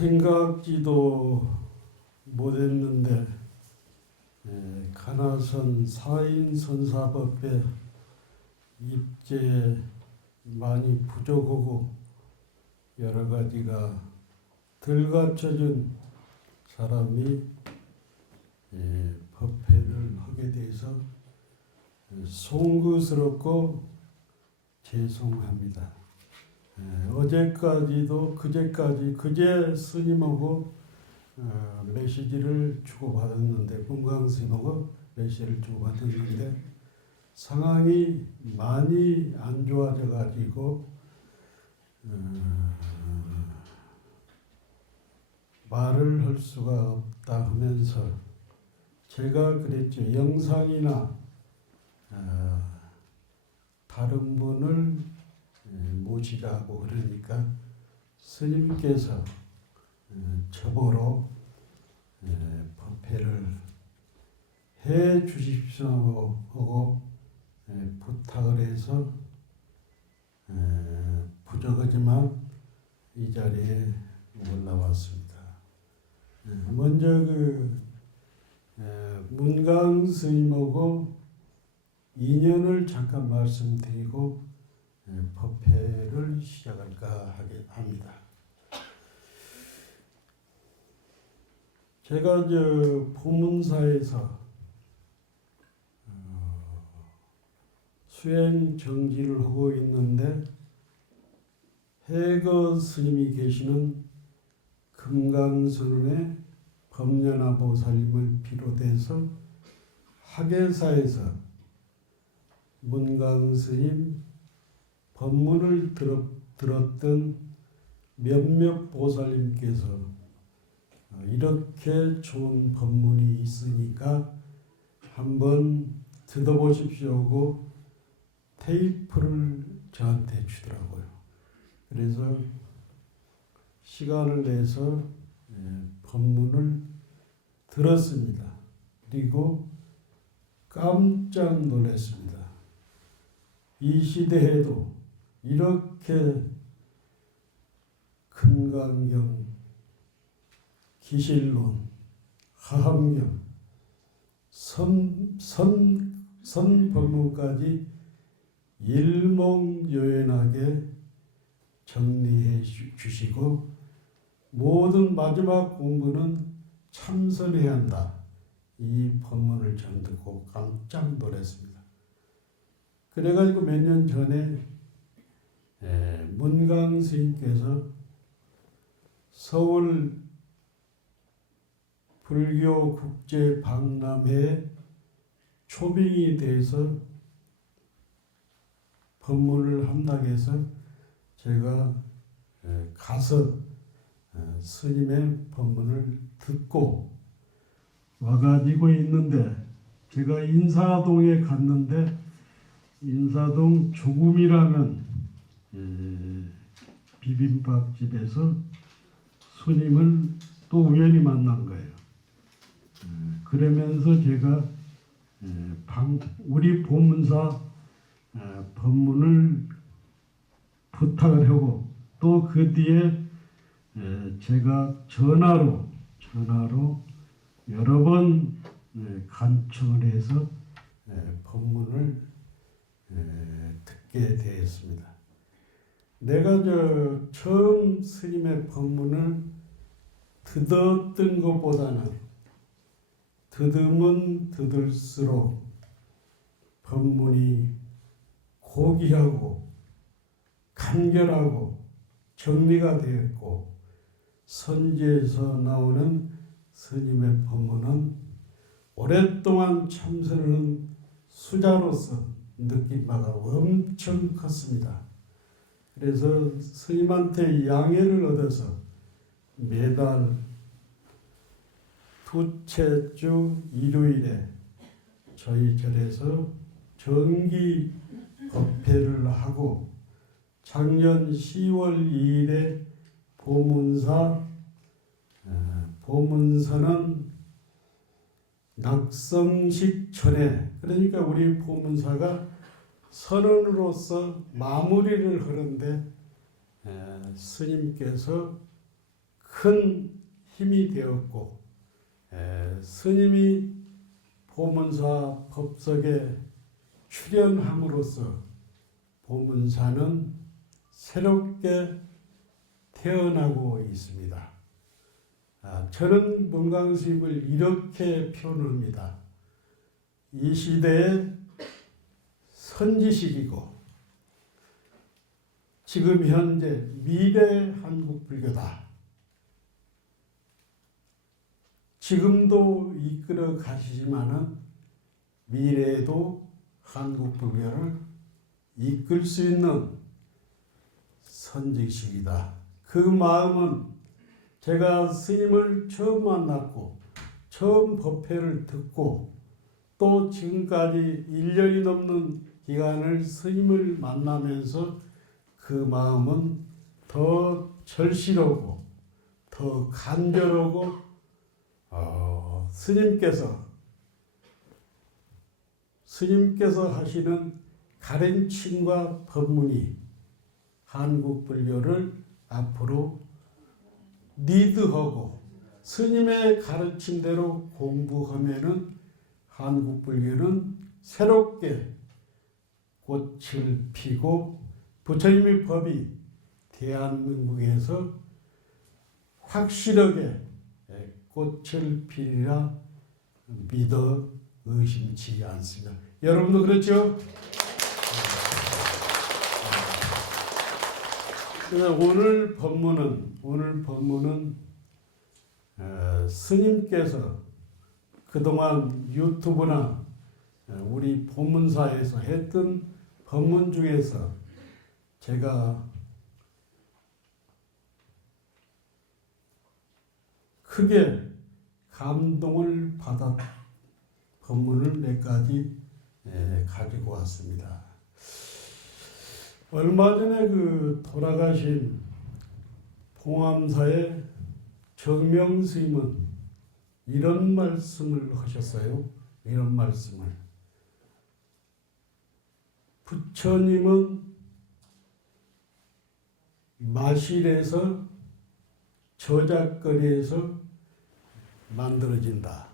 생각지도 못했는데 가나선 사인선사법에 입제에 많이 부족하고 여러 가지가 덜 갖춰진 사람이 법회를 하게 돼서 송구스럽고 죄송합니다. 어제까지도 그제 스님하고 메시지를 주고받았는데 문광 스님하고 메시지를 주고받았는데 상황이 많이 안 좋아져 가지고 말을 할 수가 없다 하면서 제가 그랬죠. 영상이나 다른 분을 모시라고 그러니까 스님께서 저보러 법회를 해 주십시오 하고 부탁을 해서 부족하지만 이 자리에 올라왔습니다. 먼저 문광 스님하고 인연을 잠깐 말씀드리고 법회를 시작할까 합니다. 제가 보문사에서 수행 정지를 하고 있는데 해거 스님이 계시는 금강선원의 법연화 보살님을 비롯해서 학예사에서 문광 스님 법문을 들었던 몇몇 보살님께서 이렇게 좋은 법문이 있으니까 한번 들어보십시오 하고 테이프를 저한테 주더라고요. 그래서 시간을 내서 법문을 들었습니다. 그리고 깜짝 놀랐습니다. 이 시대에도 이렇게 금강경, 기실론, 하함경, 선법문까지 일목요연하게 정리해 주시고 모든 마지막 공부는 참선해야 한다. 이 법문을 전 듣고 깜짝 놀랐습니다. 그래가지고 몇 년 전에 문광 스님께서 서울 불교 국제 박람회 초빙이 돼서 법문을 한다고 제가 가서 스님의 법문을 듣고 와가지고 있는데 제가 인사동에 갔는데 인사동 조금이라는 비빔밥집에서 스님을 또 우연히 만난 거예요. 그러면서 제가 우리 보문사 법문을 부탁을 하고 또 그 뒤에 제가 전화로 여러 번 간청을 해서 법문을 듣게 되었습니다. 내가 처음 스님의 법문을 듣었던 것보다는 듣으면 듣을수록 법문이 고귀하고 간결하고 정리가 되었고 선지에서 나오는 스님의 법문은 오랫동안 참선하는 수자로서 느낀 바가 엄청 컸습니다. 그래서 스님한테 양해를 얻어서 매달 둘째 주 일요일에 저희 절에서 정기 법회를 하고 작년 10월 2일에 보문사는 낙성식 전에 그러니까 우리 보문사가 선언으로서 마무리를 하는데 스님께서 큰 힘이 되었고, 스님이 보문사 법석에 출연함으로써 보문사는 새롭게 태어나고 있습니다. 저는 문광스님을 이렇게 표현합니다. 이 시대의 선지식이고 지금 현재 미래 한국 불교다. 지금도 이끌어 가시지만은 미래에도 한국 불교를 이끌 수 있는 선지식이다. 그 마음은 제가 스님을 처음 만났고 처음 법회를 듣고 또 지금까지 1년이 넘는 기간을 스님을 만나면서 그 마음은 더 절실하고 더 간절하고 스님께서 하시는 가르침과 법문이 한국 불교를 앞으로 리드하고 스님의 가르침대로 공부하면은 한국 불교는 새롭게 꽃을 피고 부처님의 법이 대한민국에서 확실하게 꽃을 피리라 믿어 의심치 않습니다. 여러분도 그렇죠? 그래서 오늘 법문은 스님께서 그동안 유튜브나 우리 법문사에서 했던 법문 중에서 제가 크게 감동을 받아 법문을 몇 가지 가지고 왔습니다. 얼마 전에 그 돌아가신 봉암사의 정명 스님은 이런 말씀을 하셨어요. 이런 말씀을. 부처님은 마실에서 저작거리에서 만들어진다.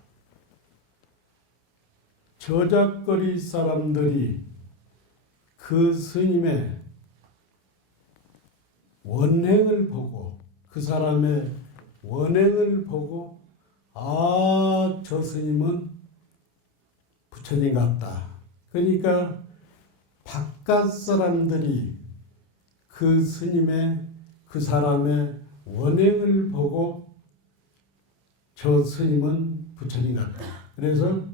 저작거리 사람들이 그 스님의 원행을 보고 그 사람의 원행을 보고 저 스님은 부처님 같다. 그러니까 바깥 사람들이 그 스님의 그 사람의 원행을 보고 저 스님은 부처님 같다. 그래서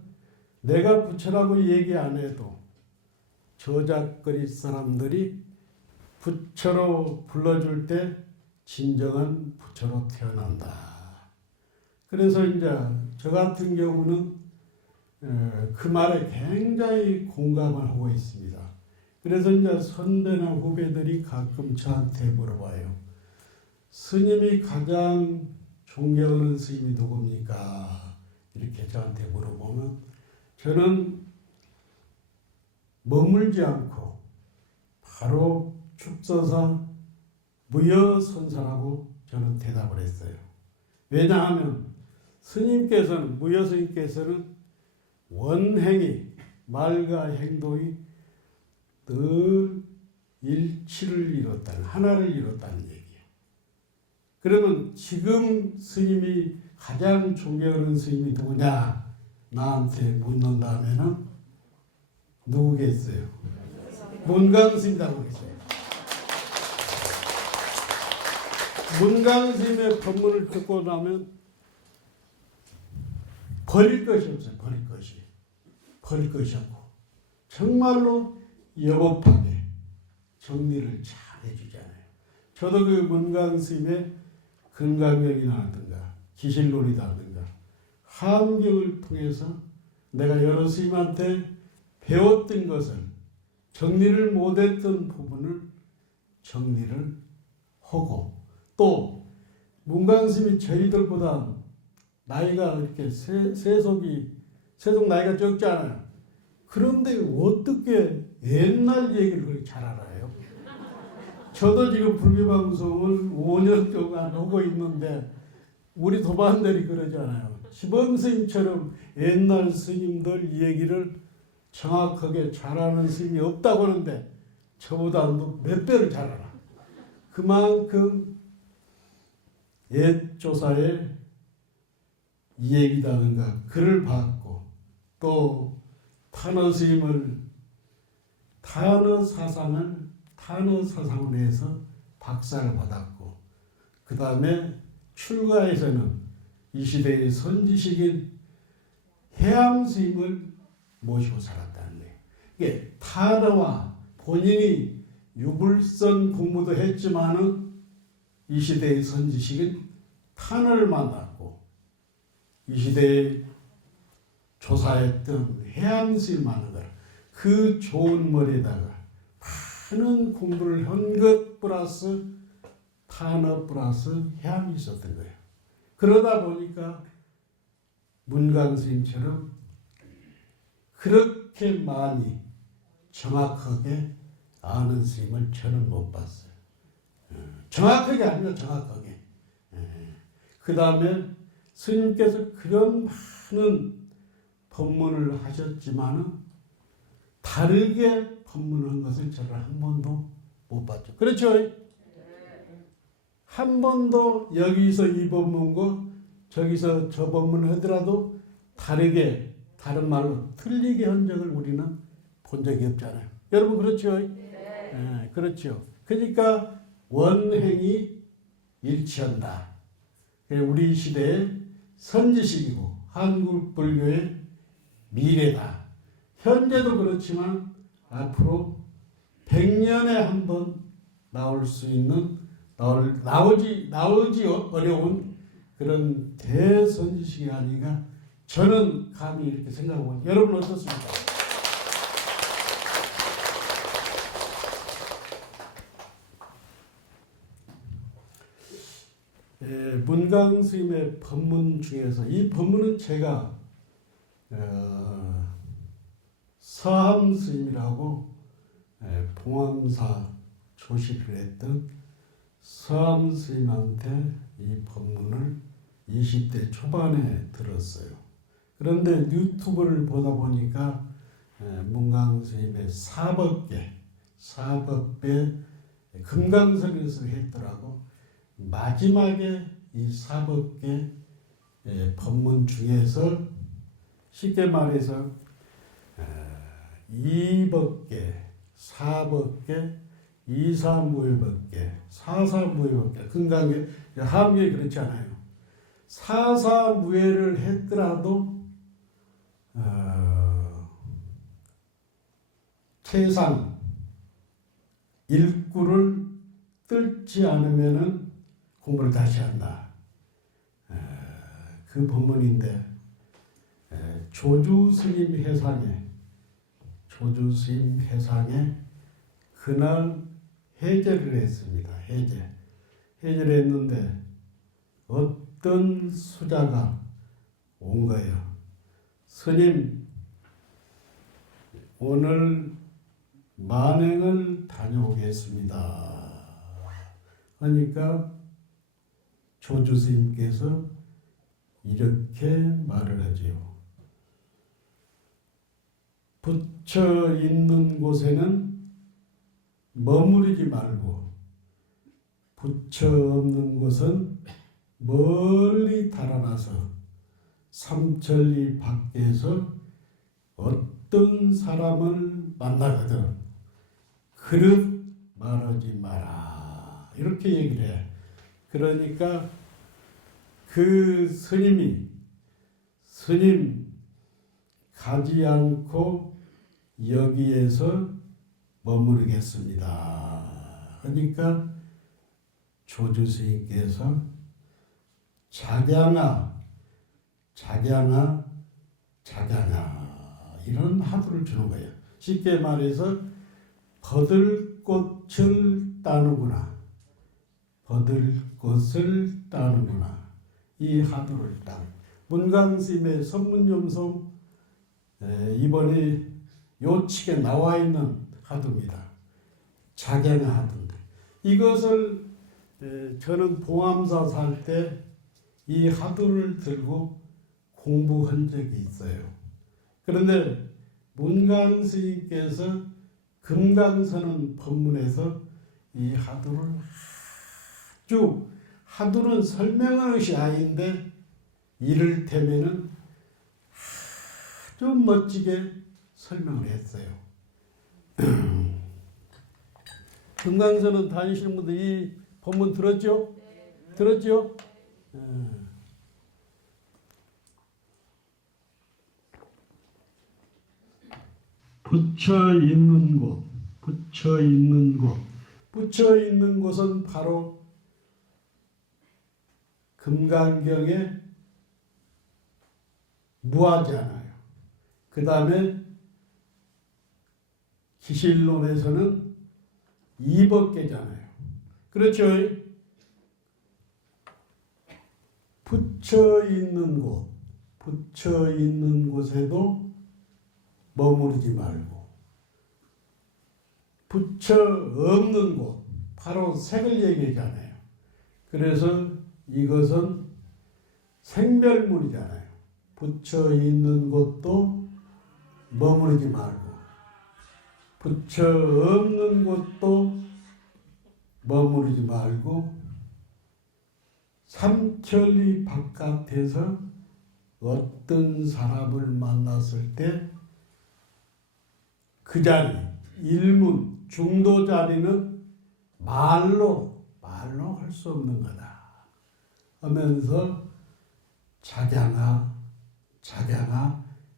내가 부처라고 얘기 안 해도 저작거리 사람들이 부처로 불러줄 때 진정한 부처로 태어난다. 그래서 이제 저 같은 경우는 그 말에 굉장히 공감을 하고 있습니다. 그래서 이제 선배나 후배들이 가끔 저한테 물어봐요. 스님이 가장 존경하는 스님이 누굽니까? 이렇게 저한테 물어보면 저는 머물지 않고 바로 축서사 무여선사라고 저는 대답을 했어요. 왜냐하면 스님께서는 무여스님께서는 원행이 말과 행동이 늘 일치를 이뤘다는 하나를 이뤘다는 얘기예요. 그러면 지금 스님이 가장 존경하는 스님이 누구냐? 나한테 묻는다면은 누구겠어요? 문광스님이라고 그랬어요. 문광스님의 법문을 듣고 나면 버릴 것이 없어요. 버릴 것이 없고 정말로 여법하게 정리를 잘 해주잖아요. 저도 그 문광스님의 근강경이라든가 기실론이라든가 함경을 통해서 내가 여러 스님한테 배웠던 것을 정리를 못했던 부분을 정리를 하고 또 문광스님이 저희들보다 나이가 이렇게 세속 나이가 적잖아요. 그런데 어떻게 옛날 얘기를 그렇게 잘 알아요? 저도 지금 불교방송을 5년 동안 하고 있는데 우리 도반들이 그러잖아요. 시범 스님처럼 옛날 스님들 얘기를 정확하게 잘하는 스님이 없다고 하는데 저보다 몇 배를 잘 알아. 그만큼 옛 조사에 이 얘기다든가 글을 받고 또 탄어 스님을 탄어 사상을 해서 박사를 받았고 그 다음에 출가에서는 이 시대의 선지식인 해암 스님을 모시고 살았다는 거예요. 이게 탄어와 본인이 유불선 공부도 했지만은 이 시대의 선지식인 탄어를 만났고 이 시대에 조사했던 해암 스님 만난 거라. 그 좋은 머리에다가 많은 공부를 한 것 플러스 탄어 플러스 해암이 있었던 거예요. 그러다 보니까 문강 스님처럼 그렇게 많이 정확하게 아는 스님을 저는 못 봤어요. 정확하게 아니라 정확하게. 그 다음에 스님께서 그런 많은 법문을 하셨지만은 다르게 법문한 것을 저는 한 번도 못 봤죠. 그렇죠? 한 번도 여기서 이 법문과 저기서 저 법문을 하더라도 다르게 다른 말로 틀리게 한 적을 우리는 본 적이 없잖아요. 여러분 그렇죠? 네, 그렇죠. 그러니까 원행이 일치한다. 우리 시대의 선지식이고 한국 불교의 미래다. 현재도 그렇지만 앞으로 100년에 한 번 나올 수 있는 나오지 어려운 그런 대선지식이 아닌가 저는 감히 이렇게 생각하고 여러분 어떻습니까? 문강 스님의 법문 중에서 이 법문은 제가 서함 스님이라고 봉암사 조실을 했던 서함 스님한테 이 법문을 20대 초반에 들었어요. 그런데 유튜브를 보다 보니까 문강 스님의 사법계 금강석에서 했더라고. 마지막에 이 사법계 법문 중에서 쉽게 말해서 이법계, 사법계, 이사무예법계, 사사무예법계, 금강계, 함계 그렇지 않아요. 사사무예를 했더라도 최상 일구를 뜰지 않으면은 공부를 다시 한다. 그 법문인데 조주스님 해상에 그날 해제를 했습니다. 해제를 했는데 어떤 수자가 온 거예요. 스님 오늘 만행을 다녀오겠습니다. 그러니까 조주스님께서 이렇게 말을 하지요. 부처 있는 곳에는 머무르지 말고 부처 없는 곳은 멀리 달아나서 삼천리 밖에서 어떤 사람을 만나거든 그릇 말하지 마라 이렇게 얘기를 해. 그러니까 그 스님 가지 않고 여기에서 머무르겠습니다. 그러니까 조주스님께서 작양아 이런 하도를 주는 거예요. 쉽게 말해서 버들꽃을 따는구나. 버들꽃을 따는구나. 이 하도를 따. 문강스님의 선문염송 이번에 요 책에 나와 있는 하도입니다. 작양아 하도인데 이것을 저는 봉암사 살 때 이 하두를 들고 공부한 적이 있어요. 그런데 문강 스님께서 금강선언 법문에서 이 하두를 아주, 하두는 설명할 것이 아닌데 이를테면은 아주 멋지게 설명을 했어요. 금강선언 다니시는 분들 이 법문 들었죠? 네. 들었죠? 네. 붙여 있는 곳, 붙여 있는 곳, 붙여 있는 곳은 바로 금강경의 무하잖아요. 그 다음에 기실론에서는 이법계잖아요. 그렇죠? 붙여 있는 곳, 붙여 있는 곳에도 머무르지 말고, 붙여 없는 곳, 바로 색을 얘기하잖아요. 그래서 이것은 생멸문이잖아요. 붙여 있는 곳도 머무르지 말고, 붙여 없는 곳도 머무르지 말고, 삼천리 바깥에서 어떤 사람을 만났을 때 그 자리, 일문, 중도 자리는 말로 할 수 없는 거다 하면서 작양아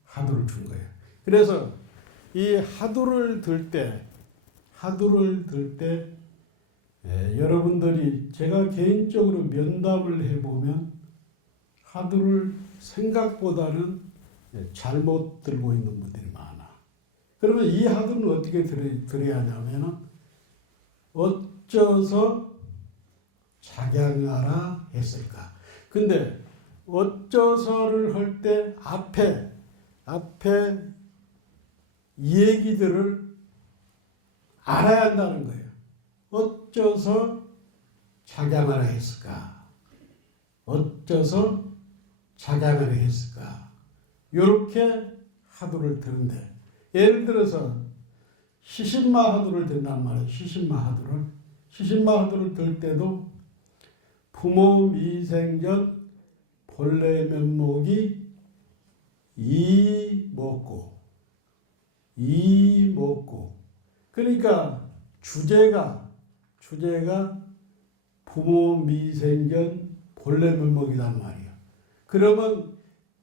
하두를 준 거예요. 그래서 이 하두를 들 때 여러분들이, 제가 개인적으로 면담을 해보면 하두를 생각보다는 잘못 들고 있는 분들이 많아. 그러면 이 하두는 어떻게 들어야 하냐면, 어쩌서 작양하라 했을까? 근데 어쩌서를 할 때 앞에 이 얘기들을 알아야 한다는 거예요. 어쩌서 작양하라 했을까? 어쩌서 작양하라 했을까? 이렇게 하두를 드는데, 예를 들어서 시신마 하두를 든단 말이에요. 시신마 하두를 들 때도 부모 미생전 본래 면목이 이목고, 그러니까 주제가 부모 미생전 본래 면목이란 말이에요. 그러면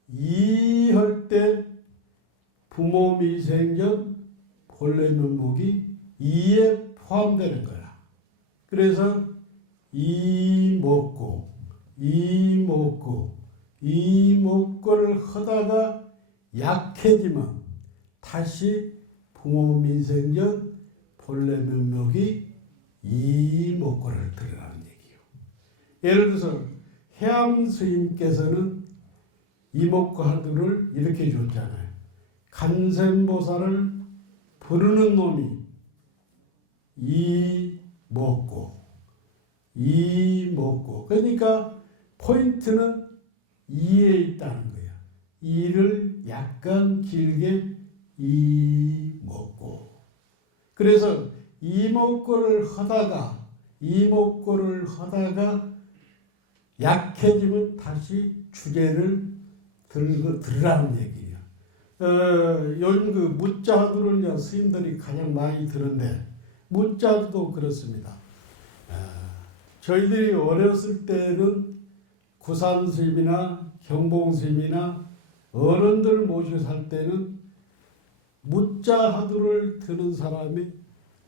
이 할 때 부모 미생전 본래 면목이 이에 포함되는 거야. 그래서 이목고를 하다가 약해지면 다시 부모 미생전 본래 면목이 이목고를 들으라는 얘기예요. 예를 들어서 해암 스님께서는 이목고 하두를 이렇게 줬잖아요. 간센보살을 부르는 놈이 이목고. 그러니까 포인트는 이에 있다는 거예요. 이를 약간 길게 이목고. 그래서 이목고를 하다가 약해지면 다시 주제를 들으라는 얘기예요. 요즘 그 무자하두를 스님들이 가장 많이 들은데, 무자하두도 그렇습니다. 저희들이 어렸을 때는 구산 스님이나 경봉 스님이나 어른들 모시고 살 때는 무자하두를 드는 사람이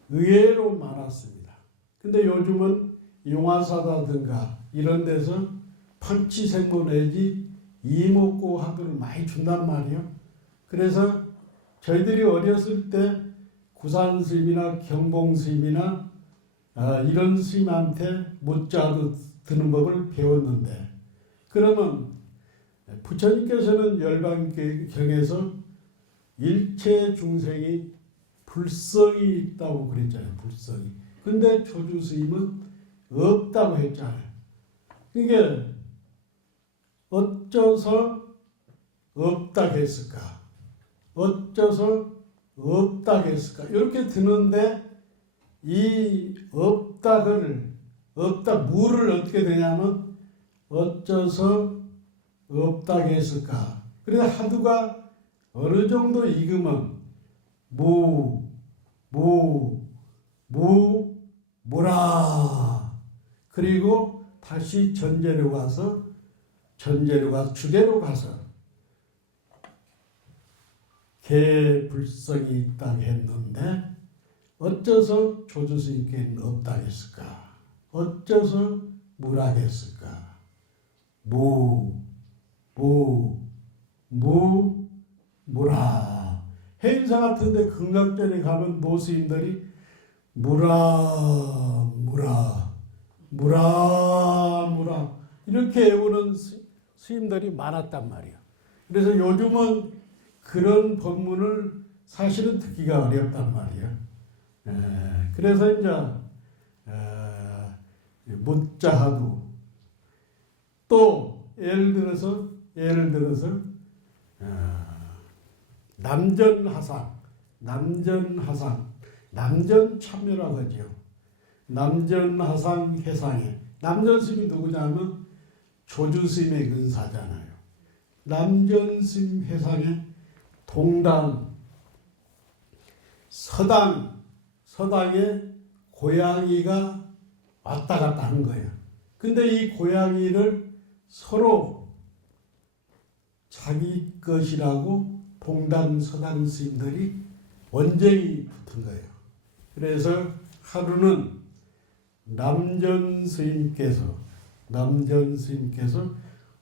의외로 많았습니다. 근데 요즘은 용화사다든가 이런 데서 판치생모 내지 이목고 하두를 많이 준단 말이에요. 그래서 저희들이 어렸을 때 구산 스님이나 경봉 스님이나 이런 스님한테 무자하두 드는 법을 배웠는데, 그러면 부처님께서는 열반경에서 일체 중생이 불성이 있다고 그랬잖아요. 불성이. 근데 조주 스님은 없다고 했잖아요. 이게 어쩌서 없다 했을까? 어쩌서 없다 했을까? 이렇게 드는데 이 없다 무를 어떻게 되냐면 어쩌서 없다 했을까? 그래서 하두가 어느 정도 익으면 무라 그리고 다시 전제로 가서 주제로 가서 개불성이 있다고 했는데 어쩌서 조주 스님께는 없다 했을까? 어쩌서 무라겠을까? 무라. 해인사 같은데 극락전에 가면 노스님들이 무라 이렇게 외우는 스님들이 많았단 말이야. 그래서 요즘은 그런 법문을 사실은 듣기가 어렵단 말이야. 그래서 이제 묻자하도 또 예를 들어서 남전하상 남전 참여라고 하죠. 남전하상 해상에 남전 스님이 누구냐면 조주 스님의 근사잖아요. 남전 스님 해상에 동당 서당에 고양이가 왔다 갔다 한 거예요. 근데 이 고양이를 서로 자기 것이라고 동당 서당 스님들이 원쟁이 붙은 거예요. 그래서 하루는 남전 스님께서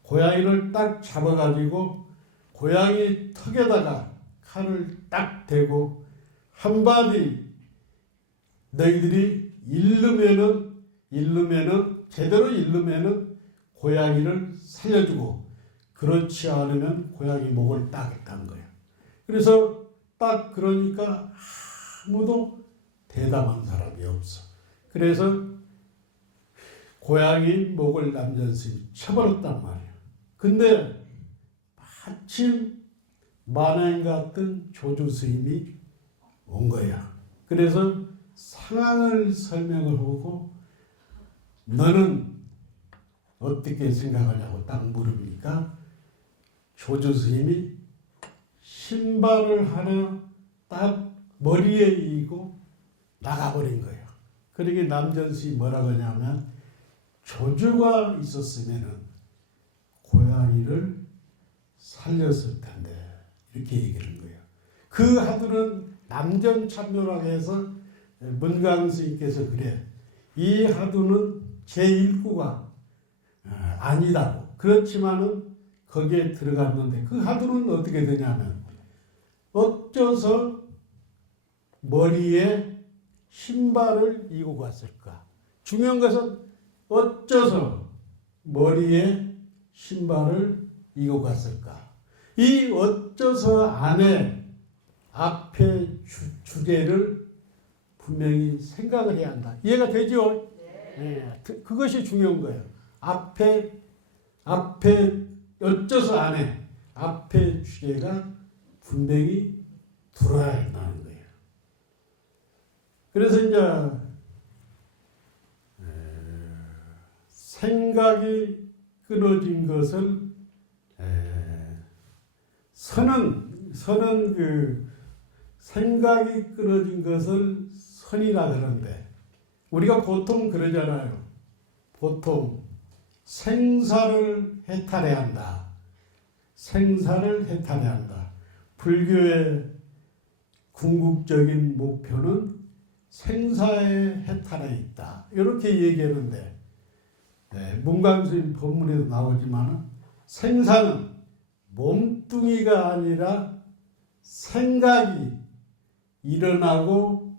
고양이를 딱 잡아가지고 고양이 턱에다가 칼을 딱 대고 한마디 너희들이 제대로 잃으면은 고양이를 살려주고 그렇지 않으면 고양이 목을 딱 딴 거예요. 그래서 딱 그러니까 아무도 대답한 사람이 없어. 그래서 고양이 목을 남전 스님이 쳐버렸단 말이에요. 근데 마침 만행 같은 조주 스님이 온 거야. 그래서 상황을 설명을 하고 너는 어떻게 생각하냐고 딱 물으니까 조주 스님이 신발을 하나 딱 머리에 이고 나가버린 거예요. 그러니까 남전 스님이 뭐라고 하냐면 조주가 있었으면은 고양이를 살렸을 텐데 이렇게 얘기를 한 거예요. 그 하두는 남전 참묘라고 해서 문강 스님께서 그래 이 하두는 제1구가 아니다고. 그렇지만은 거기에 들어갔는데 그 하두는 어떻게 되냐면 어쩌서 머리에 신발을 이고 갔을까? 중요한 것은 어쩌서 머리에 신발을 이고 갔을까? 이 어쩌서 안에 앞에 주제를 분명히 생각을 해야 한다. 이해가 되죠? 네. 그것이 중요한 거예요. 앞에 어쩌서 안에 앞에 주제가 분명히 들어야 한다는 거예요. 그래서 이제 생각이 끊어진 것을 선은 그 생각이 끊어진 것을 선이라 그러는데 우리가 보통 그러잖아요. 보통 생사를 해탈해야 한다. 생사를 해탈해야 한다. 불교의 궁극적인 목표는 생사의 해탈에 있다. 이렇게 얘기하는데 문광스님 법문에도 나오지만 생사는 몸뚱이가 아니라 생각이 일어나고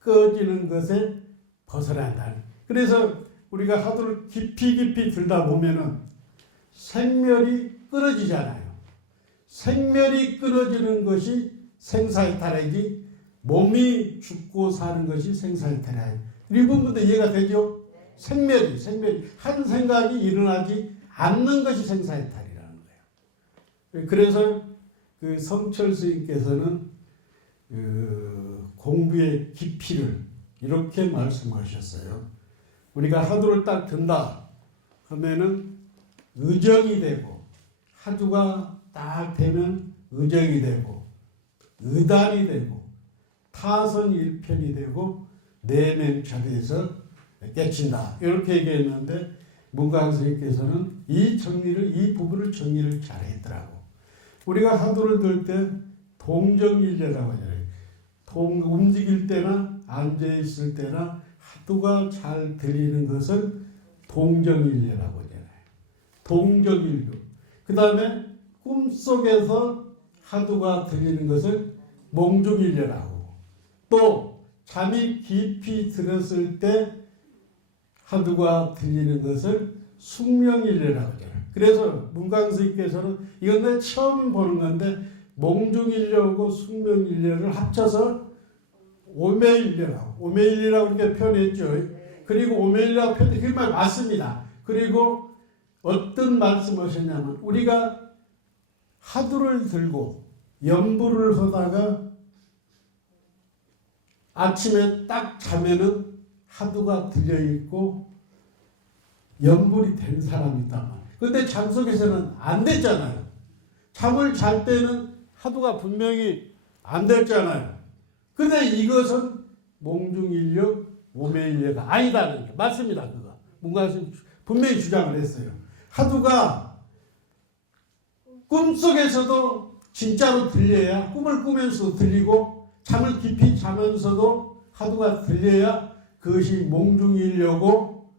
꺼지는 것에 벗어나야 한다. 그래서 우리가 하도를 깊이 들다 보면은 생멸이 끊어지잖아요. 생멸이 끊어지는 것이 생사해탈이지 몸이 죽고 사는 것이 생사이탈이야. 이 부분도 이해가 되죠? 생멸이 한 생각이 일어나지 않는 것이 생사이탈이라는 거예요. 그래서 그 성철 스님께서는 그 공부의 깊이를 이렇게 말씀하셨어요. 우리가 화두를 딱 든다 하면은 의정이 되고, 화두가 딱 되면 의정이 되고, 의단이 되고, 타선일편이 되고, 내면처리에서 깨친다. 이렇게 얘기했는데 문광 선생님께서는 이 부분을 정리를 잘했더라고. 우리가 화두를 들 때 동정일례라고 하잖아요. 움직일 때나 앉아있을 때나 화두가 잘 들리는 것을 동정일례라고 하잖아요. 동정일교. 그 다음에 꿈속에서 화두가 들리는 것을 몽중일례라고. 또 잠이 깊이 들었을 때 화두가 들리는 것을 숙명일례라고 하잖아요. 그래서 문광스님께서는 이건 내가 처음 보는 건데 몽중일례하고 숙명일례를 합쳐서 오매일례라고 이렇게 표현했죠. 그리고 오매일례라고 표현했 그 말 맞습니다. 그리고 어떤 말씀을 하셨냐면 우리가 화두를 들고 연부를 하다가 아침에 딱 자면은 화두가 들려있고 연불이 된 사람이 있단 말이에요. 그런데 잠속에서는 안 됐잖아요. 잠을 잘 때는 화두가 분명히 안 됐잖아요. 그런데 이것은 몽중일려, 오매일려가 아니다는 거예요. 맞습니다. 그거. 문광스님 분명히 주장을 했어요. 화두가 꿈속에서도 진짜로 들려야, 꿈을 꾸면서도 들리고 잠을 깊이 자면서도 화두가 들려야 그것이 몽중일려고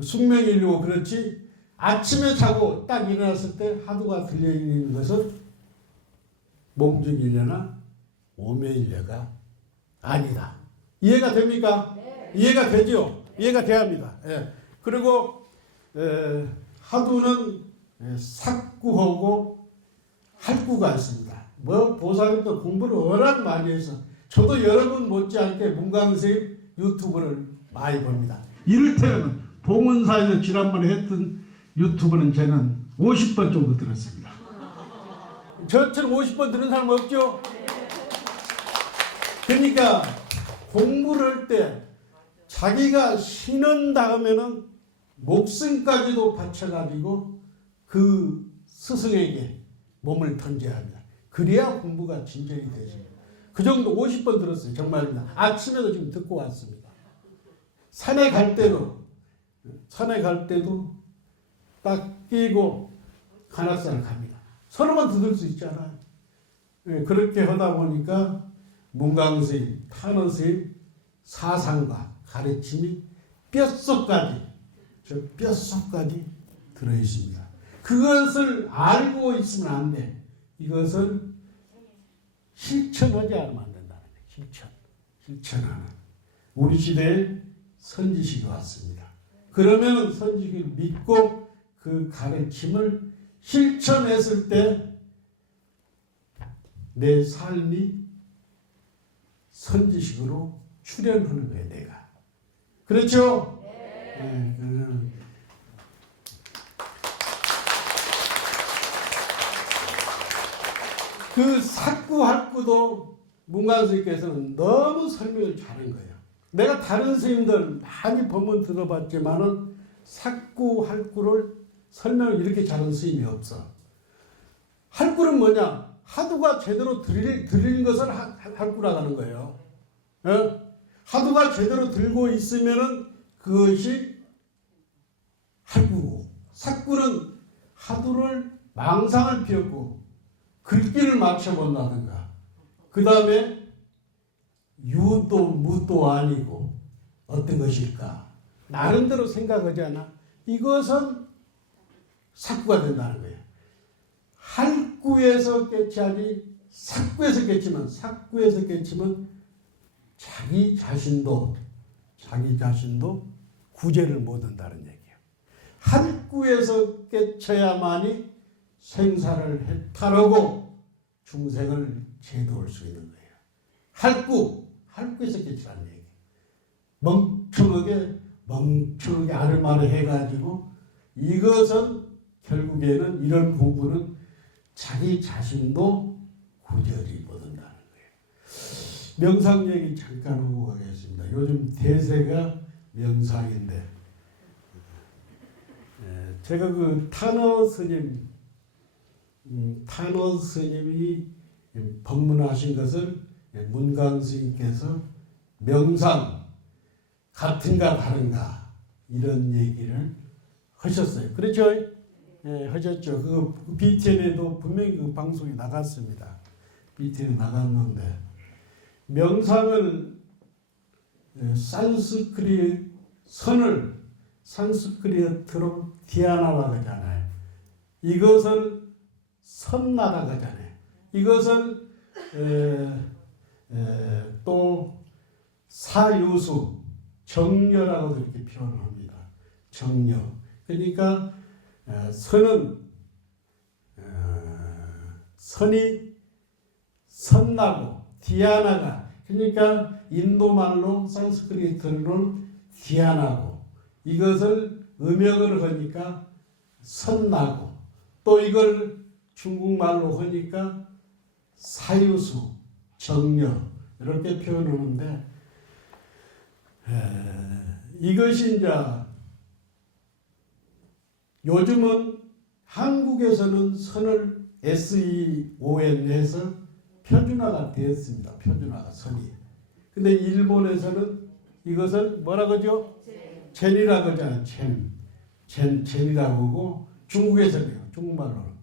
숙명일려고. 그렇지 아침에 자고 딱 일어났을 때 화두가 들려있는 것은 몽중일려나 오매일려가 아니다. 이해가 됩니까? 네. 이해가 되죠? 이해가 돼야 합니다. 예. 그리고 화두는 삭구하고 할구가 있습니다. 뭐 보살님도 공부를 워낙 많이 해서 저도 여러분 못지않게 문광스님 유튜브를 많이 봅니다. 이를테면 봉은사에서 지난번에 했던 유튜브는 저는 50번 정도 들었습니다. 저처럼 50번 들은 사람 없죠? 그러니까 공부를 할 때 자기가 신은다 하면은 목숨까지도 바쳐가지고 그 스승에게 몸을 던져야 합니다. 그래야 공부가 진전이 되죠. 그 정도 50번 들었어요. 정말입니다. 아침에도 지금 듣고 왔습니다. 산에 갈 때도 딱 끼고 관악산을 갑니다. 서너 번 들을 수 있잖아요. 그렇게 하다 보니까 문광스님, 탄원스님 사상과 가르침이 뼛속까지 들어있습니다. 그것을 알고 있으면 안 돼. 이것을 실천하지 않으면 안 된다는 거예요. 실천하는. 우리 시대에 선지식이 왔습니다. 그러면 선지식을 믿고 그 가르침을 실천했을 때 내 삶이 선지식으로 출현하는 거예요. 내가. 그렇죠? 네. 그 삭구할구도 문광스님께서는 너무 설명을 잘한 거예요. 내가 다른 스님들 많이 법문 들어봤지만은 삭구할구를 설명을 이렇게 잘한 스님이 없어. 할구는 뭐냐? 화두가 제대로 들리는 것을 할구라고 하는 거예요. 화두가 제대로 들고 있으면은 그것이 할구고, 삭구는 화두를 망상을 피웠고 글귀를 맞춰본다든가, 그 다음에 유도 무도 아니고 어떤 것일까 나름대로 생각하지 않아? 이것은 삭구가 된다는 거예요. 할구에서 깨치하니 삭구에서 깨치면 자기 자신도 구제를 못한다는 얘기예요. 할구에서 깨쳐야만이 생사를 해탈하고 중생을 제도할 수 있는 거예요. 할구에서 깨치라는 얘기. 멍청하게 아르마르 해가지고 이것은 결국에는 이런 공부는 자기 자신도 구절이 못한다는 거예요. 명상 얘기 잠깐 하고 가겠습니다. 요즘 대세가 명상인데 제가 그 타너 스님이 법문하신 것을 문광 스님께서 명상 같은가 다른가 이런 얘기를 하셨어요. 그렇죠? 하셨죠. 그 BTN에도 분명히 그 방송이 나갔습니다. BTN에 나갔는데 명상을 산스크리트로 디아나라고 하잖아요. 이것을 선나라고 하잖아요. 이것을 또 사유수 정녀라고도 이렇게 표현을 합니다. 정녀. 그러니까 선이 선나고 디아나가 그러니까 인도말로 산스크리트로는 디아나고 이것을 음역을 하니까 선나고 또 이걸 중국말로 하니까 사유수 정녀 이렇게 표현하는데 이것이 이제 요즘은 한국에서는 선을 SEON 해서 표준화가 되었습니다. 표준화가 선이. 근데 일본에서는 이것을 뭐라 그러죠? 젠이라고 하잖아요. 젠이라고 하고 중국에서는 중국말로는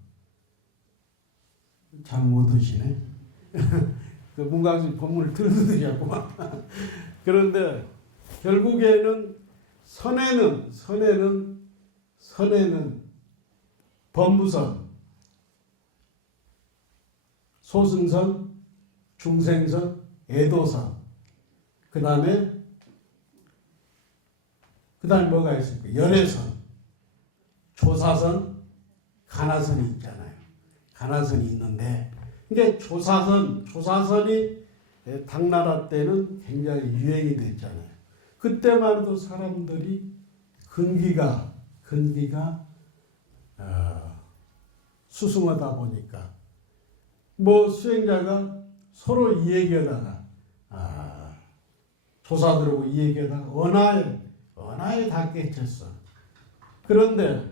잘 못 오시네. 그 문광수 본문을 들으셨구만. 그런데 결국에는 선에는 법무선, 소승선, 중생선, 애도선, 그 다음에 뭐가 있습니까? 열애선, 조사선, 간화선이 있잖아요. 간화선이 있는데, 이게 조사선이 당나라 때는 굉장히 유행이 됐잖아요. 그때만 해도 사람들이 근기가 수승하다 보니까 뭐 수행자가 서로 이 얘기하다가 조사들하고 이 얘기하다가 언하에 다 깨쳤어. 그런데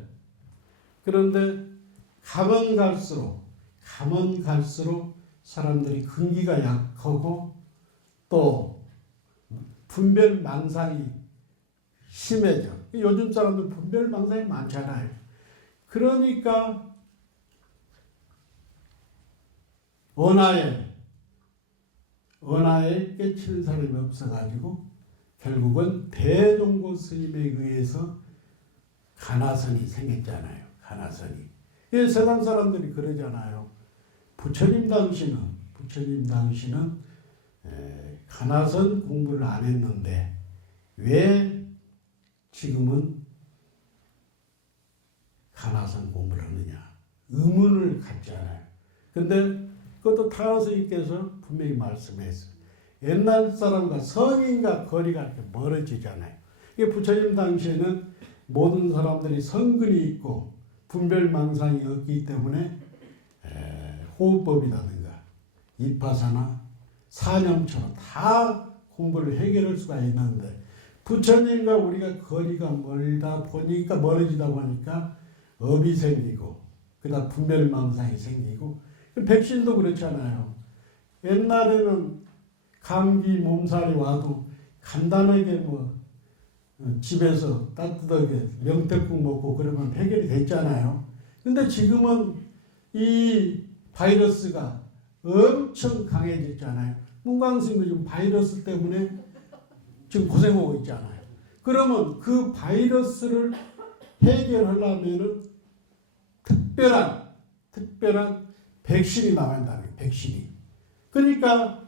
가면 갈수록 사람들이 근기가 약하고 또 분별 망상이 심해져. 요즘 사람들 분별 망상이 많잖아요. 그러니까 언하에 깨치는 사람이 없어가지고 결국은 대종고 스님에 의해서 간화선이 생겼잖아요. 간화선이. 이 세상 사람들이 그러잖아요. 부처님 당시는 간화선 공부를 안 했는데 왜 지금은 간화선 공부를 하느냐. 의문을 갖잖아요. 근데 그것도 타로스님께서 분명히 말씀했어요. 옛날 사람과 성인과 거리가 이렇게 멀어지잖아요. 이게 부처님 당시에는 모든 사람들이 성근이 있고 분별망상이 없기 때문에 호흡법이라든가 이파사나 사념처럼 다 공부를 해결할 수가 있는데 부처님과 우리가 거리가 멀어지다 보니까 업이 생기고 그다음 분별망상이 생기고 백신도 그렇잖아요. 옛날에는 감기 몸살이 와도 간단하게 집에서 따뜻하게 명태국 먹고 그러면 해결이 됐잖아요. 근데 지금은 이 바이러스가 엄청 강해졌잖아요. 문광스님도 지금 바이러스 때문에 지금 고생하고 있잖아요. 그러면 그 바이러스를 해결하려면은 특별한 백신이 나와야 한다는 거예요. 백신이. 그러니까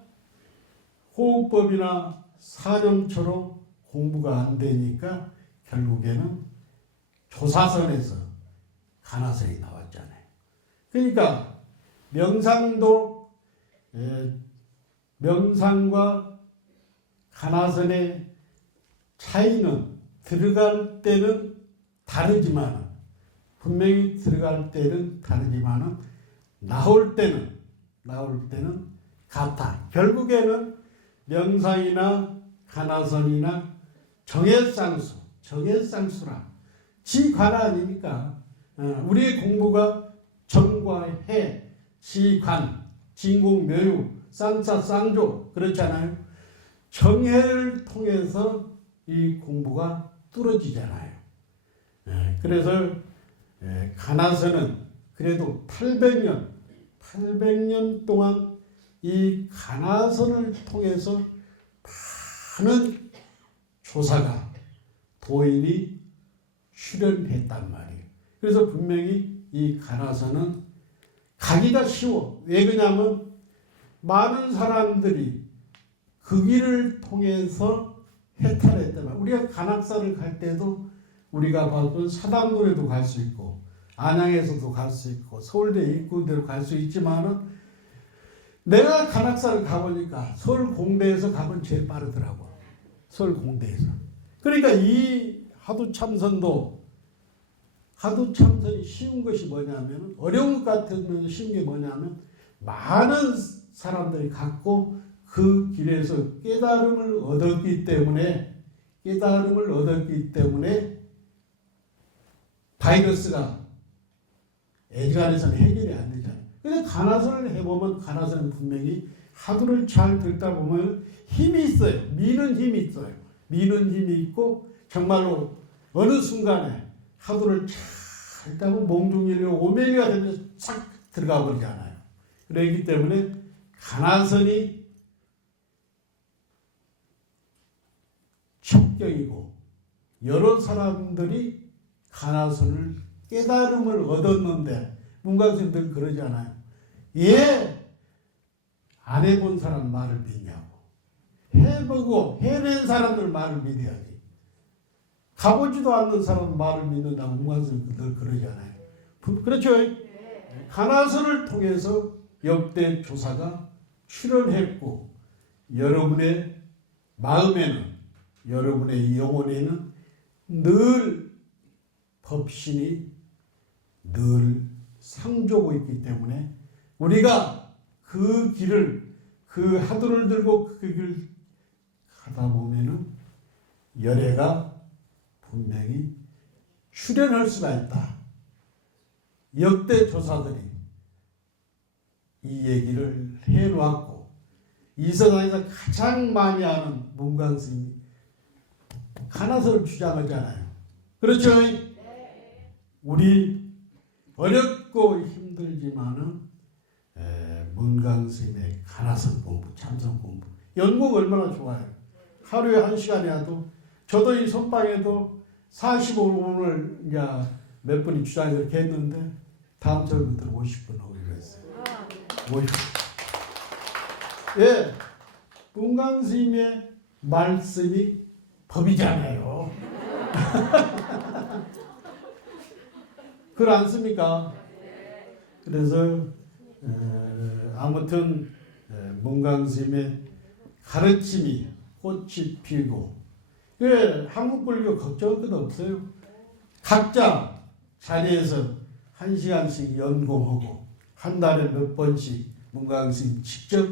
호흡법이나 사념처럼 공부가 안 되니까 결국에는 조사선에서 간화선이 나왔잖아요. 그러니까 명상도 명상과 가나선의 차이는 들어갈 때는 다르지만 분명히 들어갈 때는 다르지만 나올 때는 같아. 결국에는 명상이나 가나선이나 정해쌍수라 지관 아닙니까? 우리의 공부가 정과 해, 지관, 진공묘유, 쌍사, 쌍조 그렇잖아요. 정해를 통해서 이 공부가 뚫어지잖아요. 그래서 가나선은 그래도 800년 동안 이 가나선을 통해서 많은 조사가 도인이 출연했단 말이에요. 그래서 분명히 이 가나선은 가기가 쉬워. 왜 그러냐면 많은 사람들이 그 길을 통해서 해탈했단 말이에요. 우리가 간악산을 갈 때도 우리가 봤던 사당동에도 갈 수 있고 안양에서도 갈 수 있고 서울대 입구대로 갈 수 있지만은 내가 간악산을 가보니까 서울 공대에서 가면 제일 빠르더라고. 서울 공대에서. 그러니까 이 하두참선이 쉬운 것이 뭐냐면 어려운 것 같으면 쉬운 게 뭐냐면 많은 사람들이 갖고 그 길에서 깨달음을 얻었기 때문에 바이러스가 애지간해서는 해결이 안 되잖아요. 근데 가나선을 해보면 가나선은 분명히 하두를 잘 듣다 보면 힘이 있어요. 미는 힘이 있어요. 미는 힘이 있고 정말로 어느 순간에 하두를 잘 듣다 보면 몽중일로 오메가 되면서 싹 들어가 버리잖아요. 그렇기 때문에 가나선이 첩경이고 여러 사람들이 가나선을 깨달음을 얻었는데 문광스님들 그러잖아요. 예, 안 해본 사람 말을 믿냐고. 해보고 해낸 사람들 말을 믿어야지. 가보지도 않는 사람 말을 믿는다고 문광스님들 그러잖아요. 그렇죠? 가나선을 통해서 역대 조사가 출현했고 여러분의 마음에는 여러분의 영혼에는 늘 법신이 늘 상조고 있기 때문에 우리가 그 길을 그 하두를 들고 그 길을 가다 보면은 열애가 분명히 출현할 수가 있다. 역대 조사들이 이 얘기를 해놓았고 이 세상에서 가장 많이 아는 문광스님이 가나선을 주장하잖아요. 그렇죠? 우리 어렵고 힘들지만은 문광스님의 가나선 공부, 참선 공부 연공 얼마나 좋아요. 하루에 1시간이라도 저도 이 선방에도 45분을 이제 몇 분이 주장 이렇게 했는데 다음 주부터 50분 하기로 했어요. 50분. 예, 문광스님의 말씀이 법이잖아요. 그렇지 않습니까? 그래서 아무튼 문광스님의 가르침이 꽃이 피고 한국불교 걱정할 것 없어요. 각자 자리에서 1시간씩 연공하고 한 달에 몇 번씩 문광스님 직접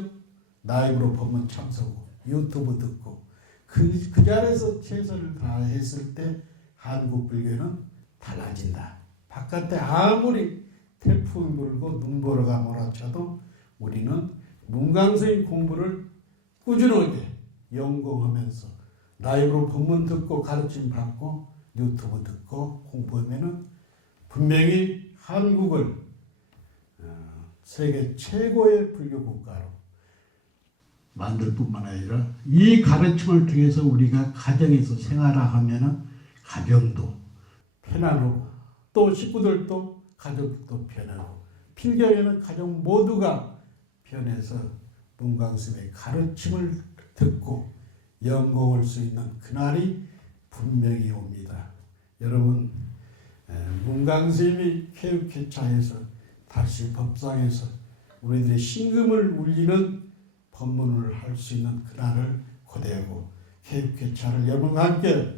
라이브로 법문 참석하고 유튜브 듣고 그 자리에서 최선을 다했을 때 한국 불교는 달라진다. 바깥에 아무리 태풍 불고 눈보라가 몰아쳐도 우리는 문광스님 공부를 꾸준하게 연공하면서 라이브로 법문 듣고 가르침 받고 유튜브 듣고 공부하면은 분명히 한국을 세계 최고의 불교 국가로 만들 뿐만 아니라 이 가르침을 통해서 우리가 가정에서 생활하면은 가정도 편안하고 또 식구들도 가족도 편하고 필경에는 가정 모두가 편해서 문광스님의 가르침을 듣고 연공할 수 있는 그날이 분명히 옵니다. 여러분 문광스님이 쾌유쾌차해서 다시 법상에서 우리들의 신금을 울리는 법문을 할 수 있는 그날을 고대하고 개육개차를 여러분과 함께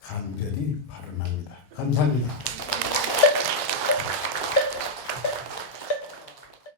간절히 발언합니다. 감사합니다.